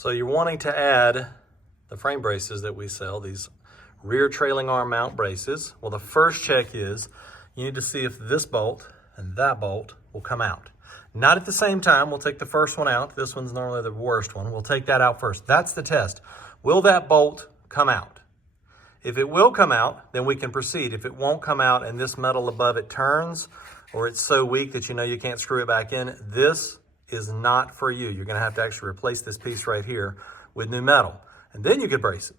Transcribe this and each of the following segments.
So you're wanting to add the frame braces that we sell, these rear trailing arm mount braces. Well, the first check is you need to see if this bolt and that bolt will come out. Not at the same time. We'll take the first one out. This one's normally the worst one. We'll take that out first. That's the test. Will that bolt come out? If it will come out, then we can proceed. If it won't come out and this metal above it turns, or it's so weak that you know you can't screw it back in, this is not for you. You're gonna have to actually replace this piece right here with new metal, and then you could brace it.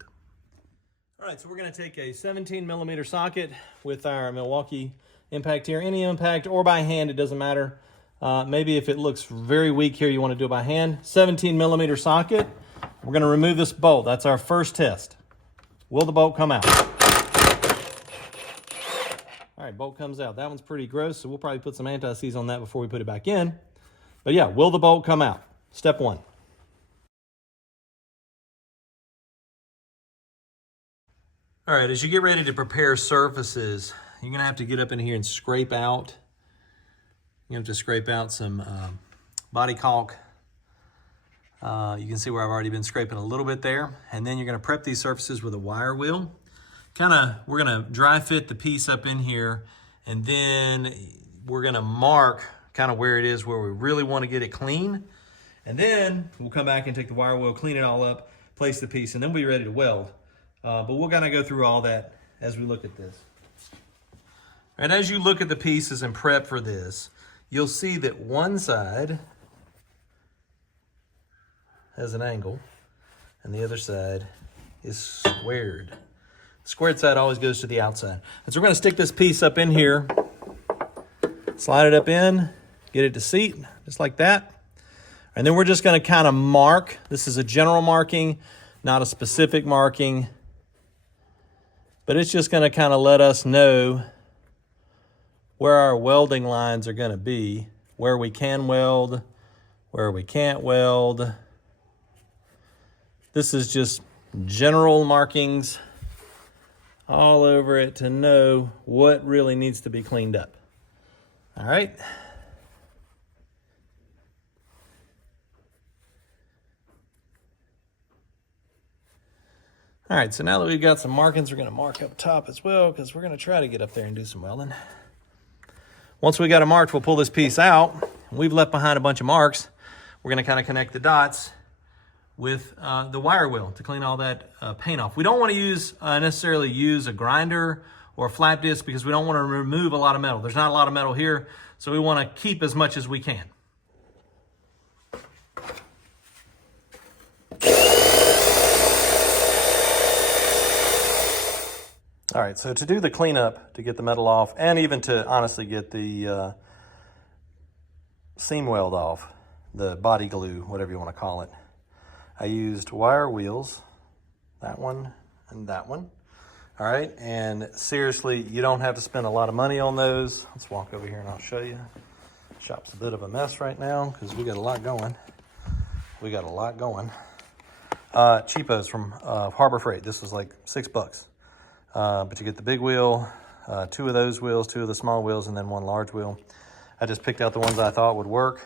All right, so we're gonna take a 17mm socket with our Milwaukee impact here, any impact or by hand, it doesn't matter. Maybe if it looks very weak here, you wanna do it by hand. 17mm socket. We're gonna remove this bolt. That's our first test. Will the bolt come out? All right, bolt comes out. That one's pretty gross, so we'll probably put some anti-seize on that before we put it back in. But yeah, will the bolt come out? Step one. All right, as you get ready to prepare surfaces, you're gonna have to get up in here and scrape out. You have to scrape out some body caulk. You can see where I've already been scraping a little bit there. And then you're gonna prep these surfaces with a wire wheel. We're gonna dry fit the piece up in here, and then we're gonna mark kind of where it is where we really wanna get it clean. And then we'll come back and take the wire wheel, clean it all up, place the piece, and then we'll be ready to weld. But we're gonna go through all that as we look at this. And as you look at the pieces and prep for this, you'll see that one side has an angle and the other side is squared. The squared side always goes to the outside. And so we're gonna stick this piece up in here, slide it up in, get it to seat, just like that. And then we're just gonna kind of mark. This is a general marking, not a specific marking, but it's just gonna kind of let us know where our welding lines are gonna be, where we can weld, where we can't weld. This is just general markings all over it to know what really needs to be cleaned up. All right. All right, so now that we've got some markings, we're gonna mark up top as well, because we're gonna try to get up there and do some welding. Once we got it marked, we'll pull this piece out. We've left behind a bunch of marks. We're gonna kind of connect the dots with the wire wheel to clean all that paint off. We don't want to necessarily use a grinder or a flat disc, because we don't want to remove a lot of metal. There's not a lot of metal here, so we want to keep as much as we can. All right, so to do the cleanup, to get the metal off, and even to honestly get the seam weld off, the body glue, whatever you want to call it, I used wire wheels, that one and that one. All right, and seriously, you don't have to spend a lot of money on those. Let's walk over here and I'll show you. Shop's a bit of a mess right now because we got a lot going. Cheapos from Harbor Freight. This was like $6. But you get the big wheel, 2 of those wheels, 2 of the small wheels, and then 1 large wheel. I just picked out the ones I thought would work.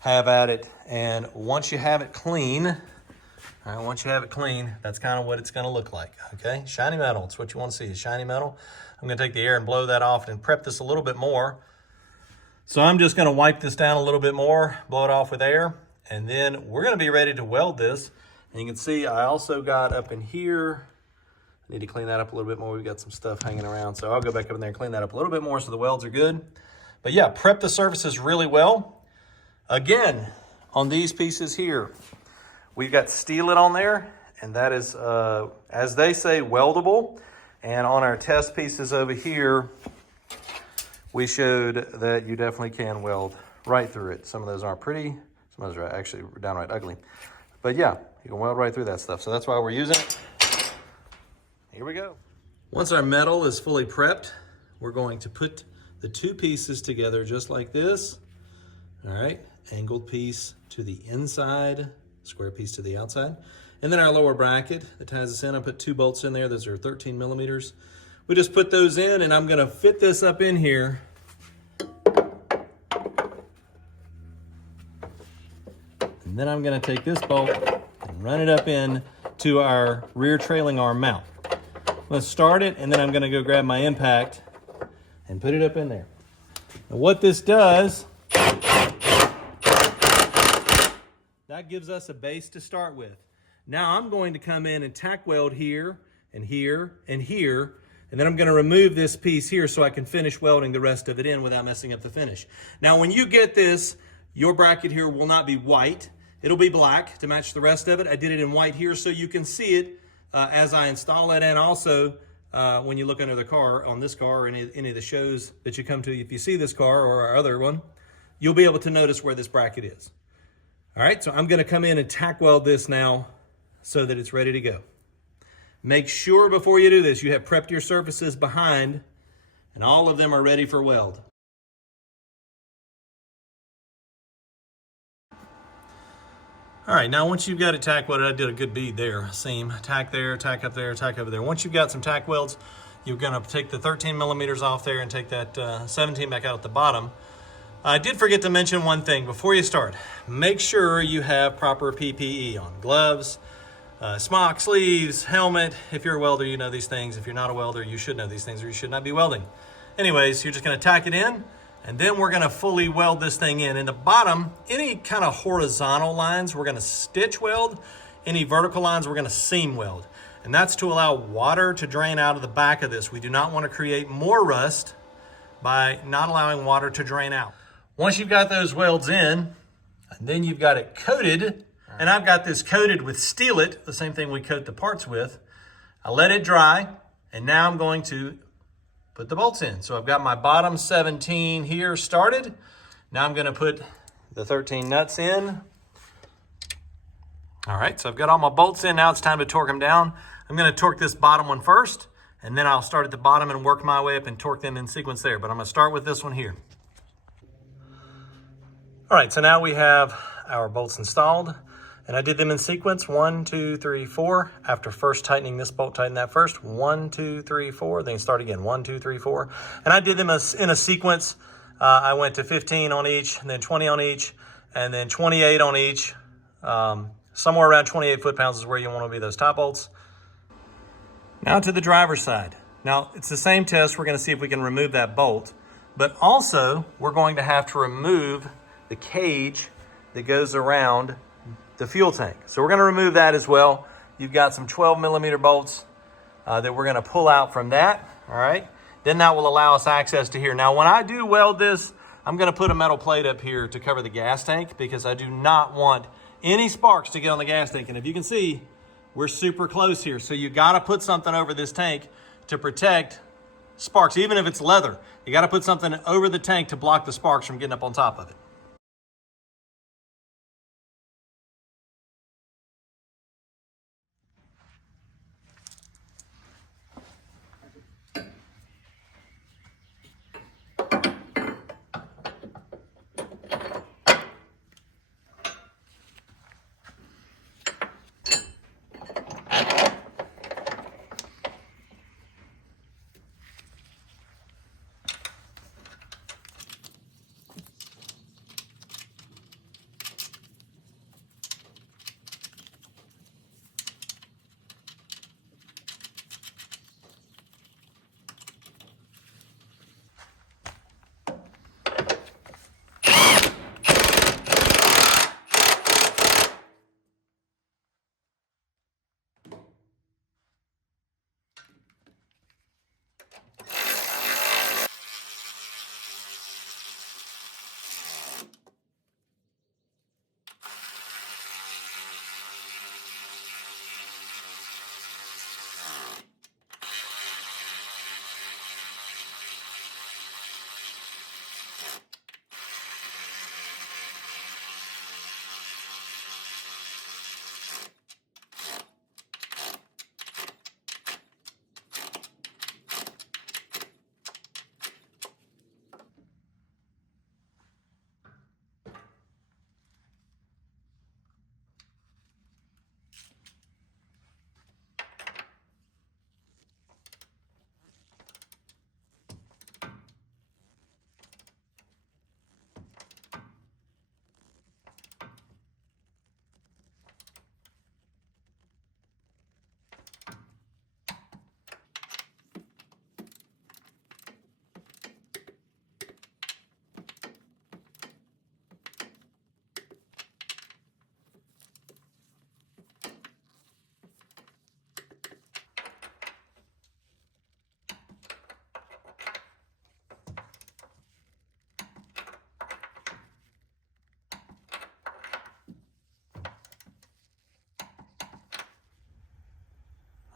Have at it, and once you have it clean, that's kind of what it's gonna look like, okay? Shiny metal, it's what you wanna see, is shiny metal. I'm gonna take the air and blow that off and prep this a little bit more. So I'm just gonna wipe this down a little bit more, blow it off with air, and then we're gonna be ready to weld this. And you can see I also got up in here, I need to clean that up a little bit more. We've got some stuff hanging around, so I'll go back up in there and clean that up a little bit more so the welds are good. But yeah, prep the surfaces really well. Again, on these pieces here, we've got steel it on there, and that is, as they say, weldable. And on our test pieces over here, we showed that you definitely can weld right through it. Some of those aren't pretty, some of those are actually downright ugly. But yeah, you can weld right through that stuff. So that's why we're using it. Here we go. Once our metal is fully prepped, we're going to put the 2 pieces together just like this. All right, angled piece to the inside, square piece to the outside. And then our lower bracket that ties us in, I put 2 bolts in there. Those are 13mm. We just put those in, and I'm gonna fit this up in here. And then I'm gonna take this bolt and run it up in to our rear trailing arm mount. Let's start it, and then I'm gonna go grab my impact and put it up in there. Now what this does, that gives us a base to start with. Now I'm going to come in and tack weld here and here and here, and then I'm gonna remove this piece here so I can finish welding the rest of it in without messing up the finish. Now when you get this, your bracket here will not be white. It'll be black to match the rest of it. I did it in white here so you can see it as I install it, and also when you look under the car, on this car, or any of the shows that you come to, if you see this car or our other one, you'll be able to notice where this bracket is. All right, so I'm gonna come in and tack weld this now so that it's ready to go. Make sure before you do this, you have prepped your surfaces behind and all of them are ready for weld. All right, now once you've got it tack welded, I did a good bead there, seam, tack there, tack up there, tack over there. Once you've got some tack welds, you're gonna take the 13 millimeters off there and take that 17 back out at the bottom. I did forget to mention one thing before you start. Make sure you have proper PPE on. Gloves, smock, sleeves, helmet. If you're a welder, you know these things. If you're not a welder, you should know these things or you should not be welding. Anyways, you're just gonna tack it in, and then we're gonna fully weld this thing in. In the bottom, any kind of horizontal lines, we're gonna stitch weld. Any vertical lines, we're gonna seam weld. And that's to allow water to drain out of the back of this. We do not wanna create more rust by not allowing water to drain out. Once you've got those welds in, and then you've got it coated, and I've got this coated with Steel It, the same thing we coat the parts with. I let it dry, and now I'm going to put the bolts in. So I've got my bottom 17 here started. Now I'm gonna put the 13 nuts in. All right, so I've got all my bolts in. Now it's time to torque them down. I'm gonna torque this bottom one first, and then I'll start at the bottom and work my way up and torque them in sequence there. But I'm gonna start with this one here. All right, so now we have our bolts installed, and I did them in sequence, 1, 2, 3, 4. After first tightening this bolt, tighten that first, 1, 2, 3, 4. Then start again, 1, 2, 3, 4. And I did them in a sequence. I went to 15 on each, and then 20 on each, and then 28 on each. Somewhere around 28 foot-pounds is where you want to be those top bolts. Now to the driver's side. Now, it's the same test. We're going to see if we can remove that bolt, but also we're going to have to remove the cage that goes around the fuel tank. So we're gonna remove that as well. You've got some 12 millimeter bolts that we're gonna pull out from that, all right? Then that will allow us access to here. Now, when I do weld this, I'm gonna put a metal plate up here to cover the gas tank because I do not want any sparks to get on the gas tank. And if you can see, we're super close here. So you gotta put something over this tank to protect sparks, even if it's leather. You gotta put something over the tank to block the sparks from getting up on top of it.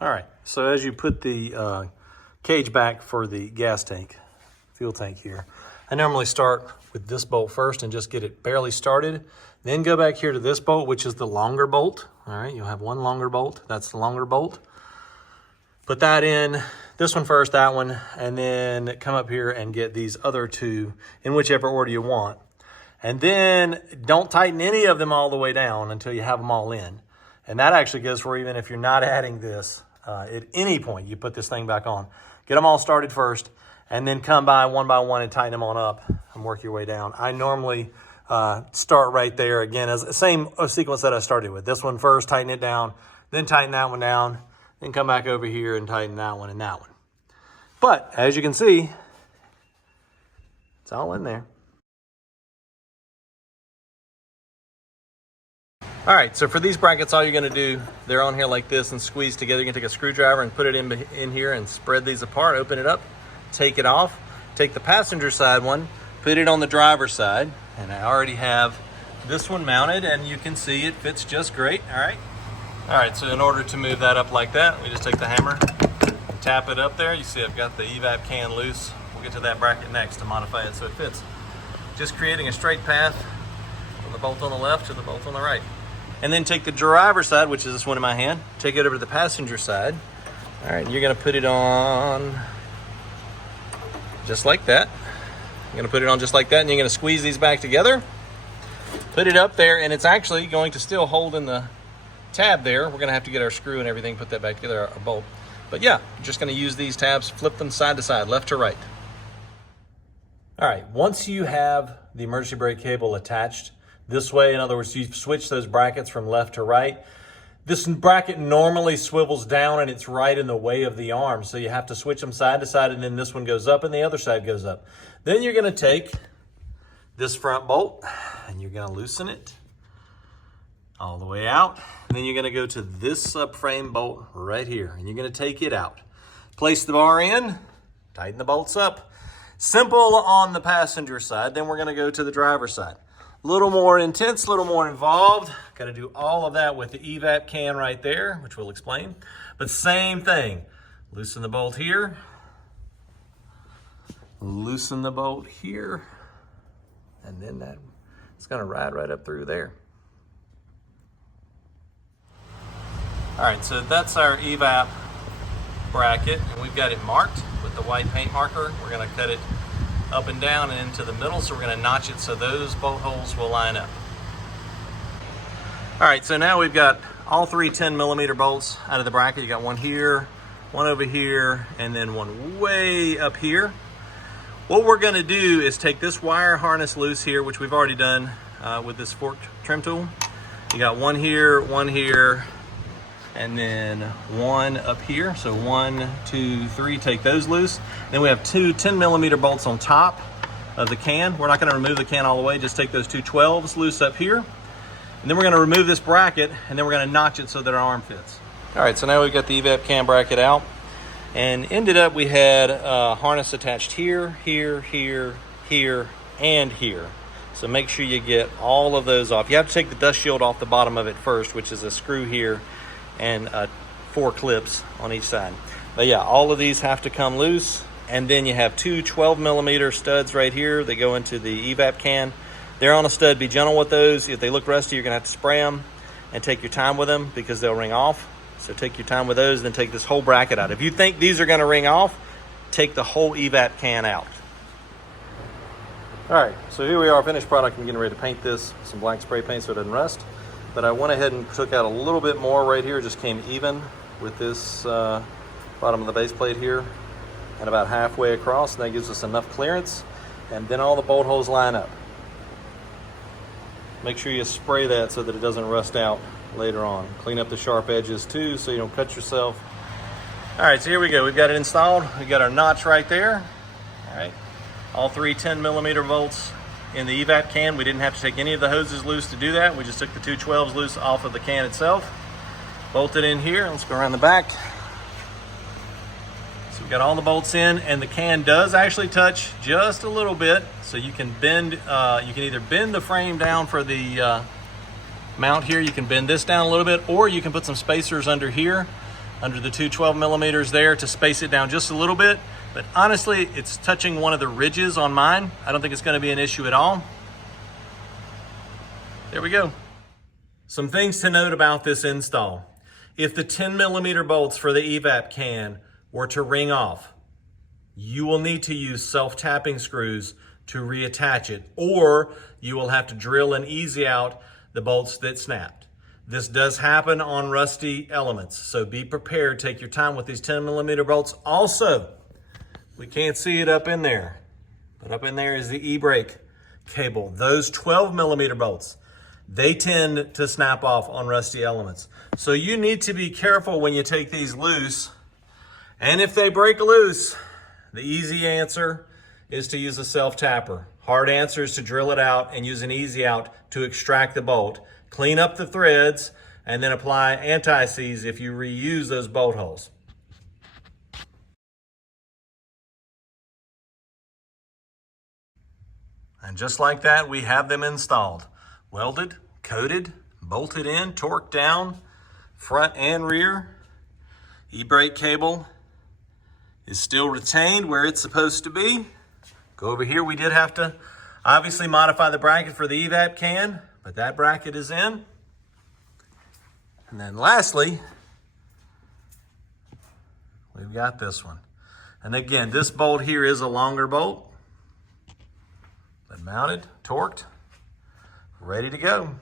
All right, so as you put the cage back for the gas tank, fuel tank here, I normally start with this bolt first and just get it barely started. Then go back here to this bolt, which is the longer bolt. All right, you'll have one longer bolt. That's the longer bolt. Put that in, this one first, that one, and then come up here and get these other two in whichever order you want. And then don't tighten any of them all the way down until you have them all in. And that actually goes for even if you're not adding this at any point, you put this thing back on. Get them all started first, and then come by one and tighten them on up and work your way down. I normally start right there again as the same sequence that I started with. This one first, tighten it down, then tighten that one down, then come back over here and tighten that one and that one. But as you can see, it's all in there. All right, so for these brackets, all you're gonna do, they're on here like this and squeeze together. You're gonna take a screwdriver and put it in here and spread these apart, open it up, take it off, take the passenger side one, put it on the driver's side, and I already have this one mounted, and you can see it fits just great, all right? All right, so in order to move that up like that, we just take the hammer, tap it up there. You see I've got the EVAP can loose. We'll get to that bracket next to modify it so it fits. Just creating a straight path from the bolt on the left to the bolt on the right. And then take the driver's side, which is this one in my hand, take it over to the passenger side. All right, you're gonna put it on just like that. You're gonna put it on just like that, and you're gonna squeeze these back together, put it up there, and it's actually going to still hold in the tab there. We're gonna have to get our screw and everything, put that back together, our bolt. But yeah, you're just gonna use these tabs, flip them side to side, left to right. All right, once you have the emergency brake cable attached this way, in other words, you switch those brackets from left to right, this bracket normally swivels down and it's right in the way of the arm. So you have to switch them side to side, and then this one goes up and the other side goes up. Then you're gonna take this front bolt and you're gonna loosen it all the way out. And then you're gonna go to this subframe bolt right here, and you're gonna take it out. Place the bar in, tighten the bolts up. Simple on the passenger side, then we're gonna go to the driver's side. A little more intense, a little more involved. Got to do all of that with the EVAP can right there, which we'll explain. But same thing. Loosen the bolt here. Loosen the bolt here. And then it's going to ride right up through there. All right, so that's our EVAP bracket, and we've got it marked with the white paint marker. We're going to cut it up and down and into the middle, so we're going to notch it so those bolt holes will line up. All right, so now we've got all three 10mm bolts out of the bracket. You got one here, one over here, and then one way up here. What we're going to do is take this wire harness loose here, which we've already done with this forked trim tool. You got one here, and then one up here. So 1, 2, 3, take those loose. Then we have two 10mm bolts on top of the can. We're not gonna remove the can all the way, just take those two 12s loose up here. And then we're gonna remove this bracket, and then we're gonna notch it so that our arm fits. All right, so now we've got the EVAP can bracket out, and ended up we had a harness attached here, here, here, here, and here. So make sure you get all of those off. You have to take the dust shield off the bottom of it first, which is a screw here, and 4 clips on each side. But yeah, all of these have to come loose. And then you have two 12mm studs right here that go into the EVAP can. They're on a stud. Be gentle with those. If they look rusty, you're gonna have to spray them and take your time with them because they'll ring off. So take your time with those, and then take this whole bracket out. If you think these are gonna ring off, take the whole EVAP can out. All right, so here we are, finished product. I'm getting ready to paint this with some black spray paint so it doesn't rust. But I went ahead and took out a little bit more right here, just came even with this bottom of the base plate here, and about halfway across, and that gives us enough clearance, and then all the bolt holes line up. Make sure you spray that so that it doesn't rust out later on. Clean up the sharp edges too so you don't cut yourself. All right, so here we go. We've got it installed. We've got our notch right there. All right, all three 10mm bolts in the EVAP can. We didn't have to take any of the hoses loose to do that. We just took the two 12s loose off of the can itself. Bolted in here. Let's go around the back. So we've got all the bolts in, and the can does actually touch just a little bit. So you can bend, you can either bend the frame down for the mount here. You can bend this down a little bit, or you can put some spacers under here under the two 12 millimeters there to space it down just a little bit. But honestly, it's touching one of the ridges on mine. I don't think it's going to be an issue at all. There we go. Some things to note about this install. If the 10 millimeter bolts for the EVAP can were to ring off, you will need to use self-tapping screws to reattach it, or you will have to drill and easy out the bolts that snapped. This does happen on rusty elements, so be prepared. Take your time with these 10 millimeter bolts. Also, we can't see it up in there, but up in there is the e-brake cable. Those 12 millimeter bolts, they tend to snap off on rusty elements. So you need to be careful when you take these loose. And if they break loose, the easy answer is to use a self-tapper. Hard answer is to drill it out and use an easy out to extract the bolt. Clean up the threads and then apply anti-seize if you reuse those bolt holes. And just like that, we have them installed. Welded, coated, bolted in, torqued down, front and rear. E-brake cable is still retained where it's supposed to be. Go over here, we did have to obviously modify the bracket for the EVAP can, but that bracket is in. And then lastly, we've got this one. And again, this bolt here is a longer bolt, but mounted, torqued, ready to go.